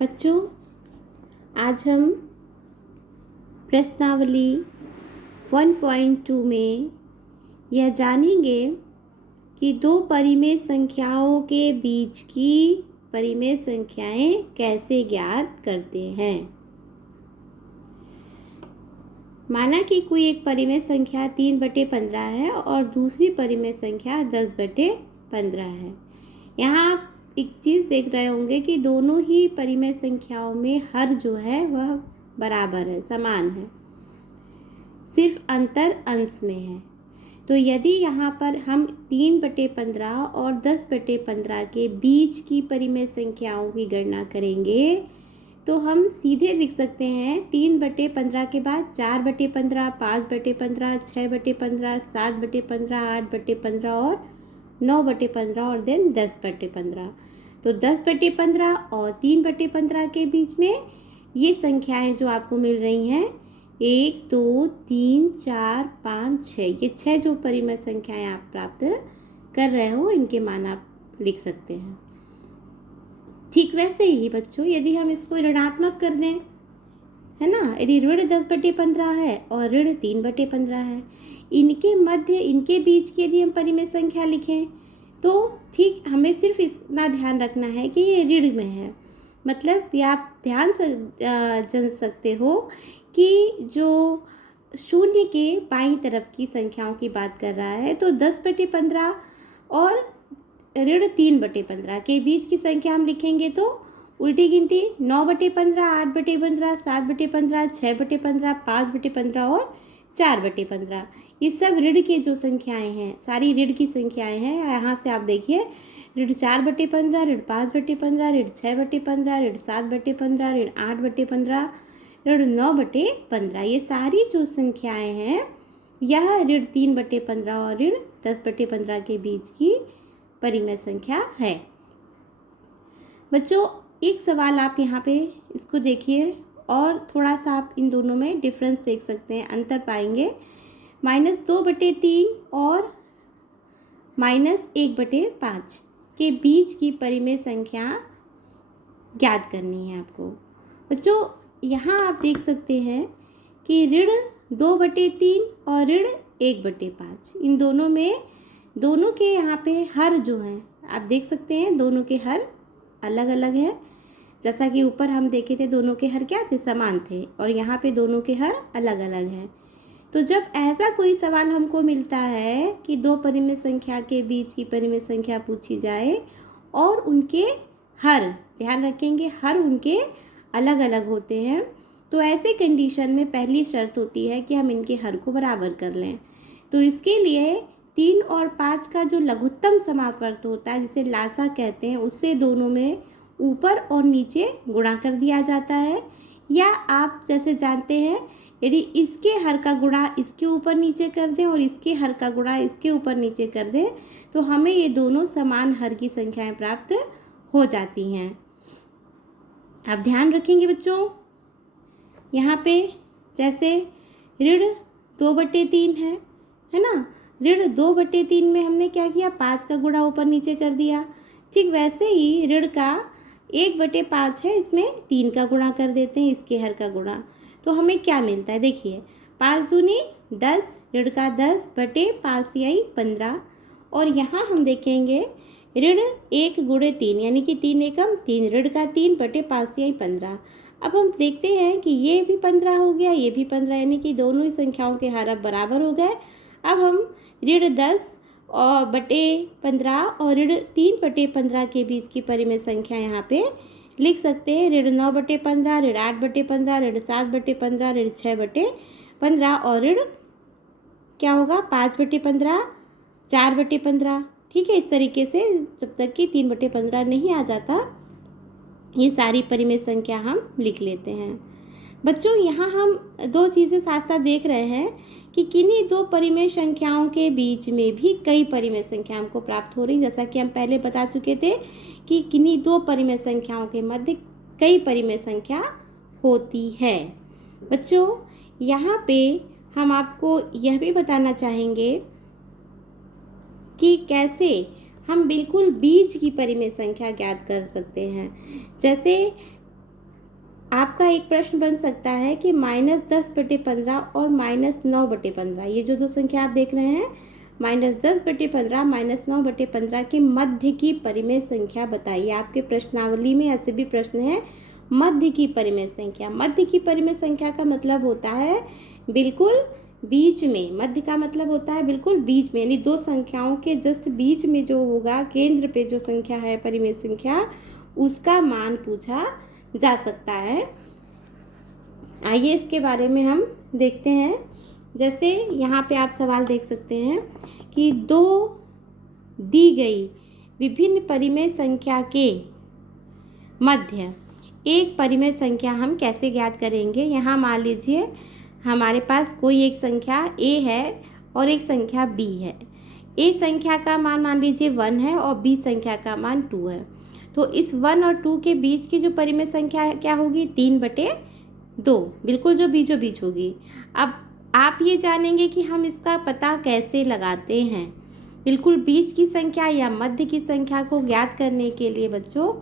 बच्चों, आज हम प्रश्नावली 1.2 में यह जानेंगे कि दो परिमेय संख्याओं के बीच की परिमेय संख्याएं कैसे ज्ञात करते हैं। माना कि कोई एक परिमेय संख्या 3/15 है और दूसरी परिमेय संख्या 10/15 है। यहाँ आप एक चीज़ देख रहे होंगे कि दोनों ही परिमेय संख्याओं में हर जो है वह बराबर है, समान है, सिर्फ अंतर अंश में है। तो यदि यहाँ पर हम 3/15 और 10/15 के बीच की परिमेय संख्याओं की गणना करेंगे तो हम सीधे लिख सकते हैं 3/15 के बाद 4/15, 5/15, 6/15, 7/15, 8/15 और 9/15 और देन 10/15। तो 10/15 और 3/15 के बीच में ये संख्याएं जो आपको मिल रही हैं 1, 2, 3, 4, 5, 6, ये 6 जो परिमेय संख्याएं आप प्राप्त कर रहे हो इनके मान आप लिख सकते हैं। ठीक वैसे ही बच्चों, यदि हम इसको ऋणात्मक कर दें, है ना, यदि ऋण 10/15 है और ऋण 3/15 है, इनके मध्य इनके बीच की यदि हम परिमेय संख्या लिखें तो ठीक हमें सिर्फ इतना ध्यान रखना है कि ये ऋण में है। मतलब ये आप ध्यान से जान सकते हो कि जो शून्य के बाईं तरफ की संख्याओं की बात कर रहा है, तो 10/15 और ऋण 3/15 के बीच की संख्या हम लिखेंगे तो उल्टी गिनती 9/15, 8/15, 7/15, 6/15, 5/15 और 4/15, ये सब ऋण की जो संख्याएं हैं, सारी ऋण की संख्याएं हैं। यहाँ से आप देखिए ऋण 4/15, ऋण 5/15, ऋण 6/15, ऋण 7/15, ऋण 8/15, ऋण 9/15, ये सारी जो संख्याएं हैं यह ऋण 3/15 और ऋण 10/15 के बीच की परिमेय संख्या है। बच्चों, एक सवाल आप यहाँ पे इसको देखिए और थोड़ा सा आप इन दोनों में डिफरेंस देख सकते हैं, अंतर पाएंगे। -2/3 और -1/5 के बीच की परिमेय संख्या ज्ञात करनी है आपको। बच्चों, यहाँ आप देख सकते हैं कि ऋण 2/3 और ऋण 1/5, इन दोनों में दोनों के यहाँ पे हर जो हैं आप देख सकते हैं, दोनों के हर अलग अलग हैं। जैसा कि ऊपर हम देखे थे दोनों के हर क्या थे, समान थे, और यहाँ पे दोनों के हर अलग अलग हैं। तो जब ऐसा कोई सवाल हमको मिलता है कि दो परिमेय संख्या के बीच की परिमेय संख्या पूछी जाए और उनके हर, ध्यान रखेंगे, हर उनके अलग अलग होते हैं, तो ऐसे कंडीशन में पहली शर्त होती है कि हम इनके हर को बराबर कर लें। तो इसके लिए 3 और 5 का जो लघुत्तम समापवर्त होता है, जिसे लासा कहते हैं, उससे दोनों में ऊपर और नीचे गुणा कर दिया जाता है। या आप जैसे जानते हैं, यदि इसके हर का गुणा इसके ऊपर नीचे कर दें और इसके हर का गुणा इसके ऊपर नीचे कर दें तो हमें ये दोनों समान हर की संख्याएं प्राप्त हो जाती हैं। आप ध्यान रखेंगे बच्चों, यहाँ पे जैसे ऋण 2/3 है ना, ऋण 2/3 में हमने क्या किया, 5 का गुणा ऊपर नीचे कर दिया। ठीक वैसे ही ऋण का 1/5 है, इसमें 3 का गुणा कर देते हैं, इसके हर का गुणा, तो हमें क्या मिलता है, देखिए 5 दूनी 10, ऋण का 10/5 15, और यहाँ हम देखेंगे ऋण 1 × 3 यानी कि 3 एकम 3, ऋण का 3/5 15। अब हम देखते हैं कि ये भी 15 हो गया, ये भी 15, यानी कि दोनों ही संख्याओं के हर अब बराबर हो गए। अब हम ऋण 10/15 और ऋण 3/15 के बीच की परिमेय संख्या यहाँ पे लिख सकते हैं। ऋण 9/15, ऋण 8/15, ऋण 7/15, ऋण 6/15 और ऋण क्या होगा 5/15, 4/15। ठीक है, इस तरीके से जब तक कि 3/15 नहीं आ जाता ये सारी परिमेय संख्या हम लिख लेते हैं। बच्चों, यहाँ हम दो चीज़ें साथ साथ देख रहे हैं कि किन्हीं दो परिमेय संख्याओं के बीच में भी कई परिमेय संख्या हमको प्राप्त हो रही, जैसा कि हम पहले बता चुके थे कि किन्हीं दो परिमेय संख्याओं के मध्य कई परिमेय संख्या होती है। बच्चों, यहाँ पे हम आपको यह भी बताना चाहेंगे कि कैसे हम बिल्कुल बीज की परिमेय संख्या ज्ञात कर सकते हैं। जैसे आपका एक प्रश्न बन सकता है कि -10/15 और -9/15, ये जो दो संख्या आप देख रहे हैं, -10/15 -9/15 के मध्य की परिमेय संख्या बताइए। आपके प्रश्नावली में ऐसे भी प्रश्न है, मध्य की परिमेय संख्या। मध्य की परिमेय संख्या का मतलब होता है बिल्कुल बीच में। मध्य का मतलब होता है बिल्कुल बीच में, यानी दो संख्याओं के जस्ट बीच में जो होगा, केंद्र पे जो संख्या है परिमेय संख्या, उसका मान पूछा जा सकता है। आइए इसके बारे में हम देखते हैं। जैसे यहाँ पे आप सवाल देख सकते हैं कि दो दी गई विभिन्न परिमेय संख्या के मध्य एक परिमेय संख्या हम कैसे ज्ञात करेंगे। यहाँ मान लीजिए हमारे पास कोई एक संख्या a है और एक संख्या b है। a संख्या का मान लीजिए 1 है और b संख्या का मान 2 है। तो इस 1 और 2 के बीच की जो परिमेय संख्या है क्या होगी, 3/2, बिल्कुल जो बीचों बीच होगी। अब आप ये जानेंगे कि हम इसका पता कैसे लगाते हैं। बिल्कुल बीच की संख्या या मध्य की संख्या को ज्ञात करने के लिए बच्चों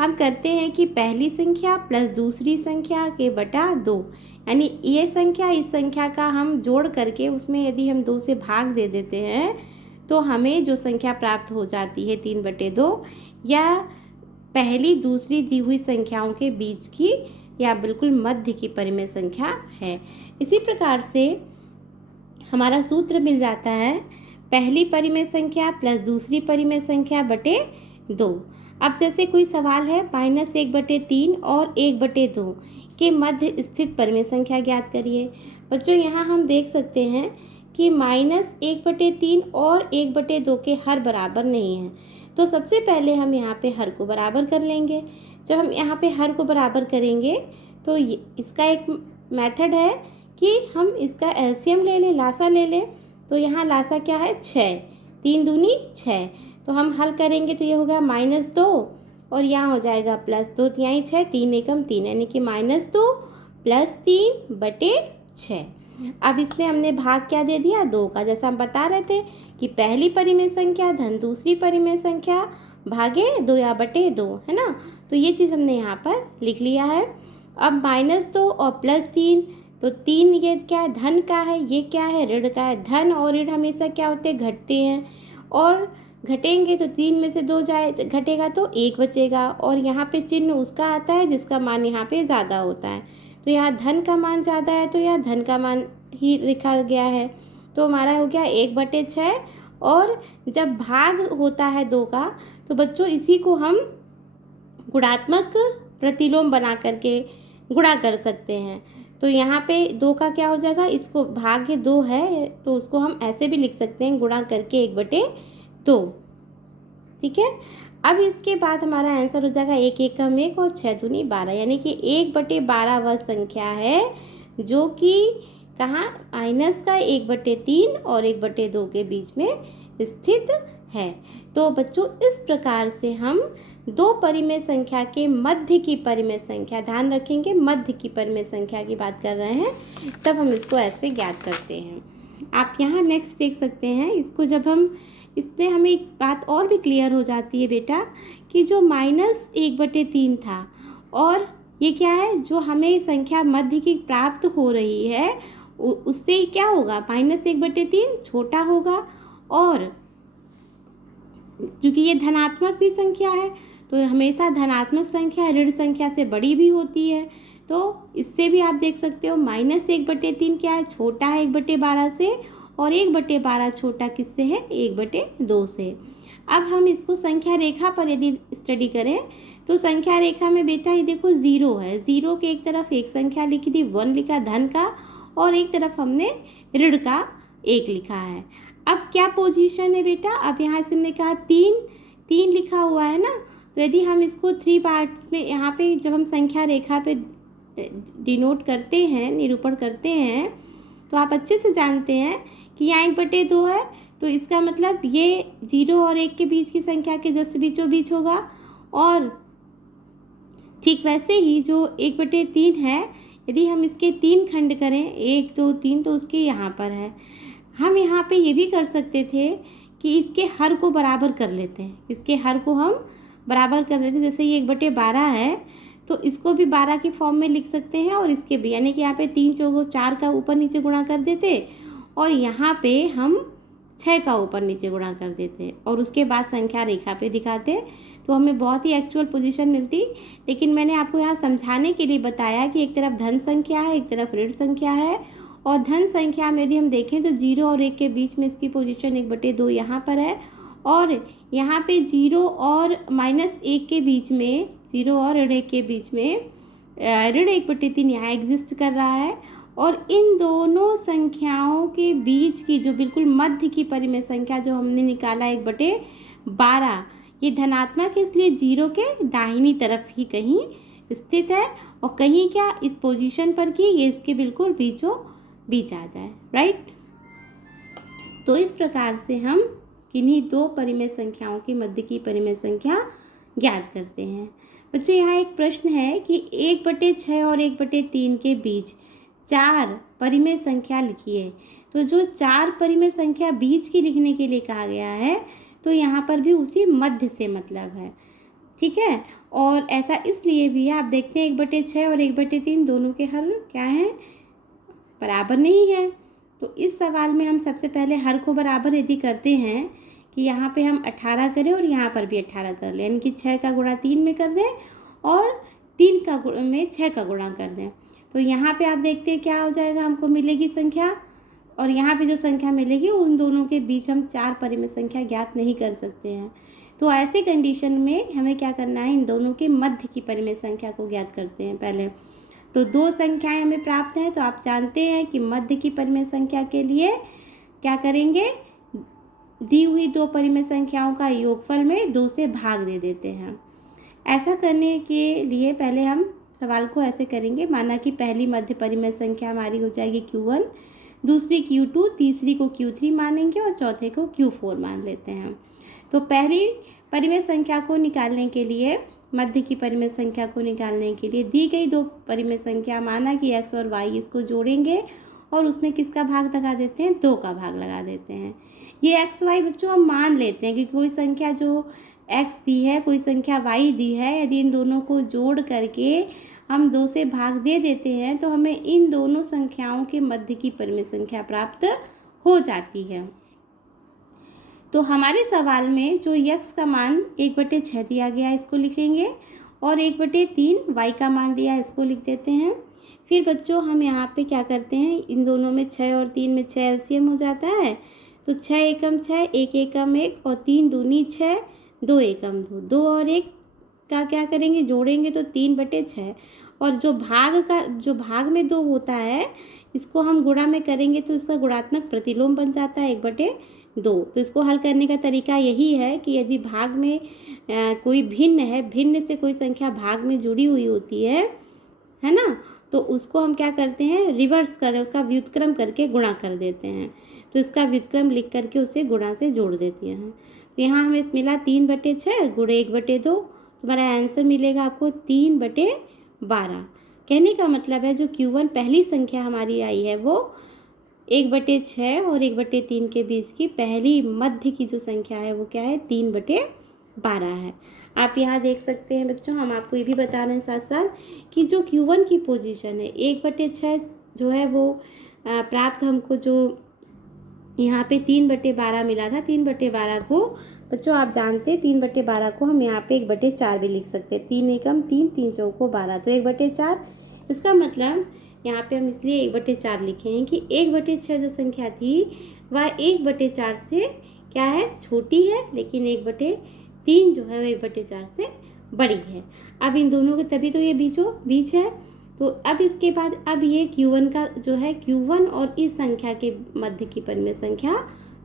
हम करते हैं कि पहली संख्या प्लस दूसरी संख्या के बटा 2, यानी ये संख्या इस संख्या का हम जोड़ करके उसमें यदि हम 2 से भाग दे देते हैं तो हमें जो संख्या प्राप्त हो जाती है 3/2, या पहली दूसरी दी हुई संख्याओं के बीच की या बिल्कुल मध्य की परिमेय संख्या है। इसी प्रकार से हमारा सूत्र मिल जाता है पहली परिमेय संख्या प्लस दूसरी परिमेय संख्या बटे 2। अब जैसे कोई सवाल है -1/3 और 1/2 के मध्य स्थित परिमेय संख्या ज्ञात करिए। बच्चों यहाँ हम देख सकते हैं कि -1/3 और 1/2 के हर बराबर नहीं है, तो सबसे पहले हम यहाँ पे हर को बराबर कर लेंगे। जब हम यहाँ पे हर को बराबर करेंगे तो इसका एक मेथड है कि हम इसका एलसीएम ले लें, लासा ले लें। तो यहाँ लासा क्या है, 6, 3 दूनी 6, तो हम हल करेंगे तो ये होगा -2 और यहाँ हो जाएगा +2, यहाँ 6, 3 एकम 3, यानी कि -2 + 3/6। अब इसमें हमने भाग क्या दे दिया, 2 का। जैसा हम बता रहे थे कि पहली परिमेय संख्या धन दूसरी परिमेय संख्या भागे 2 या बटे 2, है ना। तो ये चीज़ हमने यहाँ पर लिख लिया है। अब -2 और +3, तो 3 ये क्या है, धन का है, ये क्या है, ऋण का है। धन और ऋण हमेशा क्या होते हैं, घटते हैं, और घटेंगे तो 3 में से 2 घटेगा तो 1 बचेगा, और यहाँ पे चिन्ह उसका आता है जिसका मान यहाँ पे ज़्यादा होता है। तो यहाँ धन का मान ज़्यादा है तो यहाँ धन का मान ही लिखा गया है। तो हमारा हो गया 1/6। और जब भाग होता है 2 का तो बच्चों इसी को हम गुणात्मक प्रतिलोम बना करके गुणा कर सकते हैं। तो यहाँ पे 2 का क्या हो जाएगा, इसको भाग्य 2 है तो उसको हम ऐसे भी लिख सकते हैं, गुणा करके 1/2, ठीक है। अब इसके बाद हमारा आंसर हो जाएगा 1 एकम 1 और 6 दूनी 12, यानी कि 1/12 वह संख्या है जो कि कहाँ, माइनस का 1/3 और 1/2 के बीच में स्थित है। तो बच्चों इस प्रकार से हम दो परिमेय संख्या के मध्य की परिमेय संख्या, ध्यान रखेंगे मध्य की परिमेय संख्या की बात कर रहे हैं, तब हम इसको ऐसे ज्ञात करते हैं। आप यहाँ नेक्स्ट देख सकते हैं, इसको जब हम, इससे हमें एक बात और भी क्लियर हो जाती है बेटा कि जो -1/3 था और ये क्या है, जो हमें संख्या मध्य की प्राप्त हो रही है उससे क्या होगा, -1/3 छोटा होगा, और क्योंकि ये धनात्मक भी संख्या है तो हमेशा धनात्मक संख्या ऋण संख्या से बड़ी भी होती है। तो इससे भी आप देख सकते हो -1/3 क्या है, छोटा है 1/12 से, और 1/12 छोटा किससे है, 1/2 से। अब हम इसको संख्या रेखा पर यदि स्टडी करें तो संख्या रेखा में बेटा ये देखो 0 है, 0 के एक तरफ एक संख्या लिखी थी, 1 लिखा धन का, और एक तरफ हमने ऋण का 1 लिखा है। अब क्या पोजीशन है बेटा, अब यहाँ से हमने कहा 3 लिखा हुआ है ना, तो यदि हम इसको 3 पार्ट्स में, यहाँ पे जब हम संख्या रेखा पे डिनोट करते हैं, निरूपण करते हैं, तो आप अच्छे से जानते हैं कि यहाँ 1/2 है, तो इसका मतलब ये 0 और 1 के बीच की संख्या के जस्ट बीचों बीच होगा। और ठीक वैसे ही जो 1/3 है, यदि हम इसके 3 खंड करें, 1 2 3, तो उसके यहाँ पर है। हम यहाँ पे ये भी कर सकते थे कि इसके हर को बराबर कर लेते हैं, इसके हर को हम बराबर कर लेते हैं। जैसे ये 1/12 है तो इसको भी 12 के फॉर्म में लिख सकते हैं और इसके भी, यानी कि यहाँ पे 3 चौको 4 का ऊपर नीचे गुणा कर देते और यहाँ पे हम 6 का ऊपर नीचे गुणा कर देते और उसके बाद संख्या रेखा पे दिखाते, तो हमें बहुत ही एक्चुअल पोजीशन मिलती। लेकिन मैंने आपको यहाँ समझाने के लिए बताया कि एक तरफ धन संख्या है, एक तरफ ऋण संख्या है, और धन संख्या में यदि हम देखें तो 0 और 1 के बीच में इसकी पोजीशन 1/2 यहाँ पर है, और यहाँ पे 0 और -1 के बीच में, 0 और ऋण 1 के बीच में ऋण 1/3 यहाँ एग्जिस्ट कर रहा है। और इन दोनों संख्याओं के बीच की जो बिल्कुल मध्य की परिमेय संख्या जो हमने निकाला 1/12, ये धनात्मक है, इसलिए 0 के दाहिनी तरफ ही कहीं स्थित है, और कहीं क्या इस पोजीशन पर कि ये इसके बिल्कुल बीचों बीच आ जाए, राइट। तो इस प्रकार से हम किन्हीं दो परिमेय संख्याओं की मध्य की परिमेय संख्या ज्ञात करते हैं। बच्चों यहाँ एक प्रश्न है कि 1/6 और 1/3 के बीच 4 परिमेय संख्या लिखिए। तो जो 4 परिमेय संख्या बीच की लिखने के लिए कहा गया है, तो यहाँ पर भी उसी मध्य से मतलब है, ठीक है। और ऐसा इसलिए भी है, आप देखते हैं 1/6 और 1/3 दोनों के हर क्या हैं, बराबर नहीं है। तो इस सवाल में हम सबसे पहले हर को बराबर यदि करते हैं कि यहाँ पे हम 18 करें और यहाँ पर भी 18 कर लें, यानी कि 6 का गुणा 3 में कर दें और 3 का में 6 का गुणा कर दें, तो यहाँ पे आप देखते हैं क्या हो जाएगा, हमको मिलेगी संख्या, और यहाँ पे जो संख्या मिलेगी उन दोनों के बीच हम 4 परिमेय संख्या ज्ञात नहीं कर सकते हैं। तो ऐसे कंडीशन में हमें क्या करना है, इन दोनों के मध्य की परिमेय संख्या को ज्ञात करते हैं पहले। तो 2 संख्याएं हमें प्राप्त हैं, तो आप जानते हैं कि मध्य की परिमेय संख्या के लिए क्या करेंगे, दी हुई 2 परिमेय संख्याओं का योगफल में 2 से भाग दे देते हैं। ऐसा करने के लिए पहले हम सवाल को ऐसे करेंगे, माना कि पहली मध्य परिमेय संख्या हमारी हो जाएगी Q1, दूसरी Q2, तीसरी को Q3 मानेंगे और चौथे को Q4 मान लेते हैं। तो पहली परिमेय संख्या को निकालने के लिए, मध्य की परिमेय संख्या को निकालने के लिए दी गई 2 परिमेय संख्या, माना कि x और y, इसको जोड़ेंगे और उसमें किसका भाग लगा देते हैं, 2 का भाग लगा देते हैं। ये x y बच्चों हम मान लेते हैं कि कोई संख्या जो x दी है, कोई संख्या y दी है, यदि इन दोनों को जोड़ करके हम 2 से भाग दे देते हैं तो हमें इन दोनों संख्याओं के मध्य की परिमेय संख्या प्राप्त हो जाती है। तो हमारे सवाल में जो x का मान 1/6 दिया गया, इसको लिखेंगे, और 1/3 y का मान दिया है, इसको लिख देते हैं। फिर बच्चों हम यहाँ पे क्या करते हैं, इन दोनों में 6 और 3 में 6 LCM हो जाता है, तो 6 एकम 6, 1 एकम 1 और 3 दूनी 6, 2 एकम 2, 2 और 1 का क्या करेंगे, जोड़ेंगे तो 3/6, और जो भाग में 2 होता है, इसको हम गुणा में करेंगे तो इसका गुणात्मक प्रतिलोम बन जाता है 1/2। तो इसको हल करने का तरीका यही है कि यदि भाग में कोई भिन्न है, भिन्न से कोई संख्या भाग में जुड़ी हुई होती है ना, तो उसको हम क्या करते हैं, रिवर्स कर उसका व्युत्क्रम करके गुणा कर देते हैं। तो इसका व्युत्क्रम लिख करके उसे गुणा से जोड़ देते हैं। तो यहाँ हमें मिला 3/6 गुणे 1/2, तुम्हारा आंसर मिलेगा आपको 3/12। कहने का मतलब है जो Q1 पहली संख्या हमारी आई है वो 1/6 और 1/3 के बीच की पहली मध्य की जो संख्या है वो क्या है, 3/12 है। आप यहाँ देख सकते हैं बच्चों, हम आपको ये भी बता रहे हैं साथ साथ कि जो Q1 की पोजीशन है 1/6 जो है वो प्राप्त हमको जो यहाँ पे 3/12 मिला था, 3/12 को बच्चों आप जानते हैं 3/12 को हम यहाँ पे 1/4 भी लिख सकते हैं, 3 एकम 3, 3 चौको 12, तो 1/4। इसका मतलब यहाँ पे हम इसलिए 1/4 लिखे हैं कि 1/6 जो संख्या थी वह 1/4 से क्या है, छोटी है, लेकिन 1/3 जो है वो 1/4 से बड़ी है। अब इन दोनों के तभी तो ये बीचों बीच है। तो अब इसके बाद अब ये Q1 का जो है, Q1 और इस संख्या के मध्य की परिमेय संख्या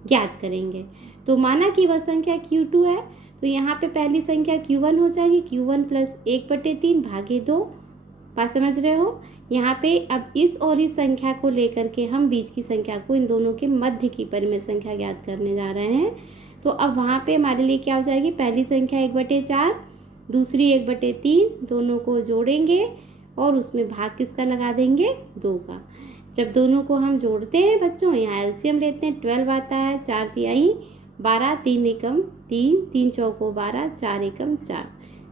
ज्ञात करेंगे। तो माना कि वह संख्या Q2 है, तो यहाँ पे पहली संख्या Q1 हो जाएगी, Q1 + 1/3 भागे 2। बात समझ रहे हो। यहाँ पे अब इस और इस संख्या को लेकर के हम बीच की संख्या को, इन दोनों के मध्य की परिमेय संख्या ज्ञात करने जा रहे हैं। तो अब वहाँ पे हमारे लिए क्या हो जाएगी, पहली संख्या 1/4, दूसरी 1/3, दोनों को जोड़ेंगे और उसमें भाग किसका लगा देंगे, 2 का। जब दोनों को हम जोड़ते हैं बच्चों, यहाँ एलसीएम लेते हैं, 12 आता है, 4 तिहाई 12, 3 एकम 3, 3 चौको 12, 4 एकम 4,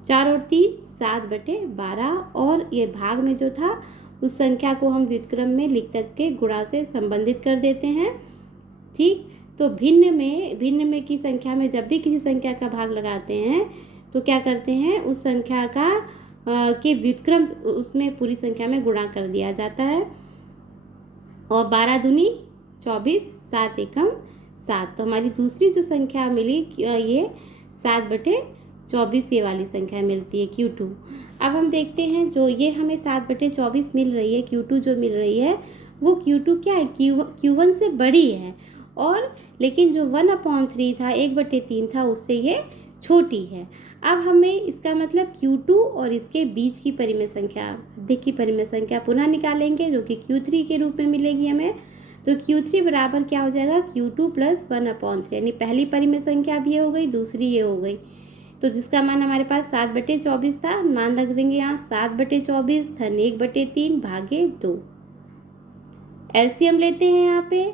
4 और 3 7/12 और ये भाग में जो था उस संख्या को हम व्युत्क्रम में लिख करके गुणा से संबंधित कर देते हैं। ठीक, तो भिन्न में की संख्या में जब भी किसी संख्या का भाग लगाते हैं तो क्या करते हैं, उस संख्या का के व्युत्क्रम उसमें पूरी संख्या में गुणा कर दिया जाता है। और 12 दूनी 24, 7 एकम 7। तो हमारी दूसरी जो संख्या मिली ये 7/24 ये वाली संख्या मिलती है Q2। अब हम देखते हैं जो ये हमें 7/24 मिल रही है, Q2 जो मिल रही है वो Q2 क्या है, Q1 से बड़ी है, और लेकिन जो 1/3 था, 1/3 था, उससे ये छोटी है। अब हमें इसका मतलब Q2 और इसके बीच की परिमेय संख्या, मध्य की परिमेय संख्या पुनः निकालेंगे जो कि Q3 के रूप में मिलेगी हमें। तो Q3 बराबर क्या हो जाएगा, Q2 + 1/3, यानी पहली परिमेय संख्या भी ये हो गई, दूसरी ये हो गई। तो जिसका मान हमारे पास 7/24 था, मान रख देंगे यहाँ 7/24 धन 1/3 भागे 2। एलसीएम लेते हैं यहाँ पे।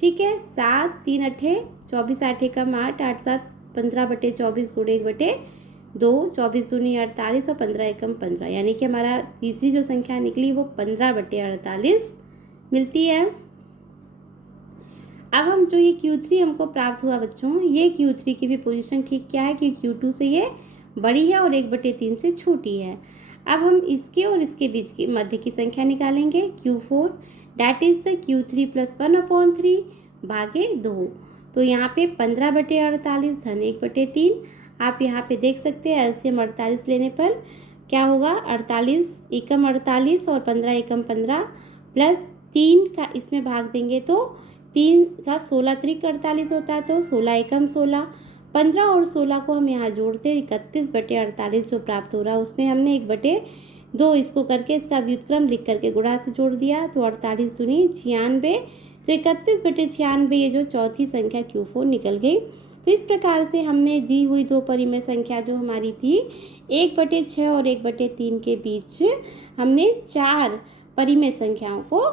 ठीक है, 7 3 8 24, 8 एकम 8, 8 7 15/24 गुणे 1/2, 24 दूनी 48 और 15 एकम 15, यानी कि हमारा तीसरी जो संख्या निकली वो 15/48 मिलती है। अब हम जो ये Q3 हमको प्राप्त हुआ बच्चों, ये Q3 की भी पोजीशन ठीक क्या है कि Q2 से ये बड़ी है और 1/3 से छोटी है। अब हम इसके और इसके बीच की मध्य की संख्या निकालेंगे Q4, that is the Q3 + 1/3 भागे 2। तो यहाँ पे 15/48 धन 1/3। आप यहाँ पे देख सकते हैं एलसीएम 48 लेने पर क्या होगा, 48 एकम 48 और 15 एकम 15 प्लस 3 का इसमें भाग देंगे तो 3 का 16 त्रिक 48 होता है, तो 16 एकम 16, 15 और 16 को हम यहाँ जोड़ते 31/48 जो प्राप्त हो रहा है उसमें हमने 1/2 इसको करके इसका व्युत्क्रम लिख करके गुणा से जोड़ दिया, तो 48 दूनी 96, तो 31/96 ये जो चौथी संख्या Q4 निकल गई। तो इस प्रकार से हमने दी हुई दो परिमेय संख्या जो हमारी थी 1/6 और 1/3 के बीच हमने 4 परिमेय संख्याओं को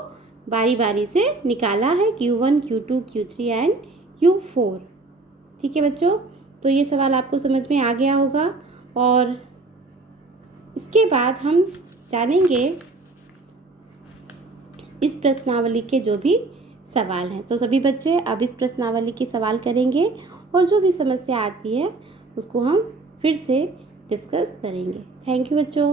बारी बारी से निकाला है, Q1, Q2, Q3 and Q4। ठीक है बच्चों, तो ये सवाल आपको समझ में आ गया होगा। और इसके बाद हम जानेंगे इस प्रश्नावली के जो भी सवाल हैं। तो सभी बच्चे अब इस प्रश्नावली के सवाल करेंगे और जो भी समस्या आती है उसको हम फिर से डिस्कस करेंगे। थैंक यू बच्चों।